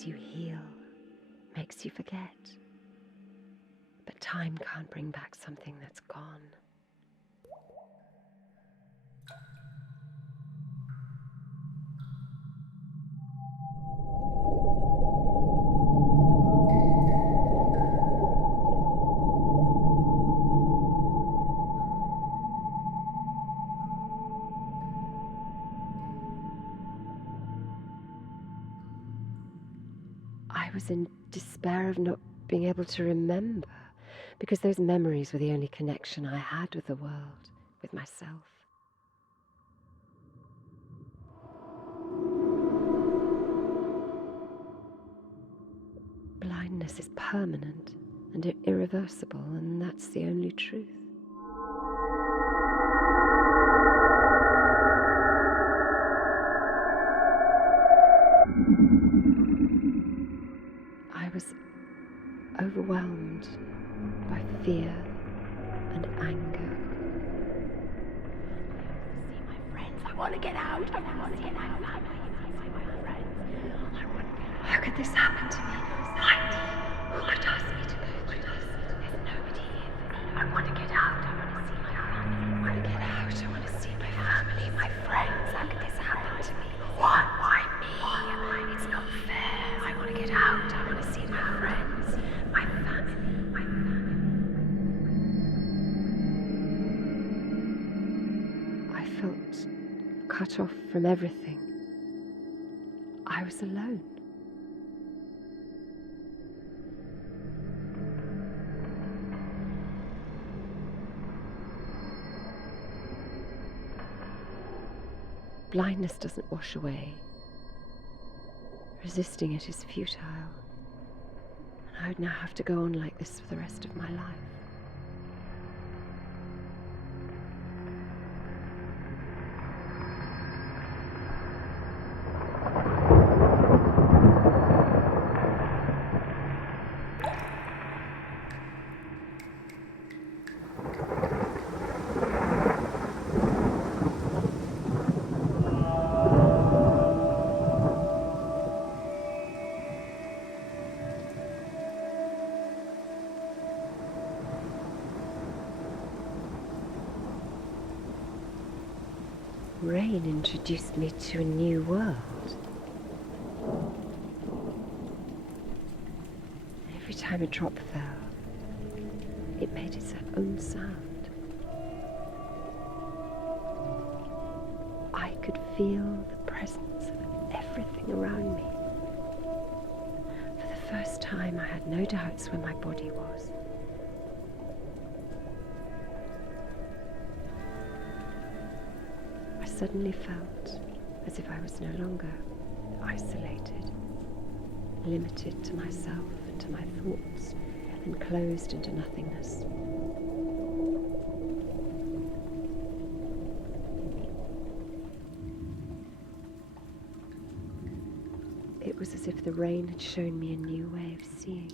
makes you heal, makes you forget. But time can't bring back something that's gone. I was in despair of not being able to remember, because those memories were the only connection I had with the world, with myself. Blindness is permanent and irreversible, and that's the only truth. I was overwhelmed by fear and anger. See my friends, I want to get out. I want to get out. I want to see my friends. I want to get out. How could this happen to me? Who could ask me to go through this? There's nobody here. I want to get out. I want to see my family. I want to get out. I want to see my family, my friends. How could this happen to me? Why me? It's not fair. I want to get out. I want to see my friends, my family, my family. I felt cut off from everything. I was alone. Blindness doesn't wash away. Resisting it is futile. And I would now have to go on like this for the rest of my life. Rain introduced me to a new world. Every time a drop fell, it made its own sound. I could feel the presence of everything around me. For the first time, I had no doubts where my body was. I suddenly felt as if I was no longer isolated, limited to myself and to my thoughts, and closed into nothingness. It was as if the rain had shown me a new way of seeing.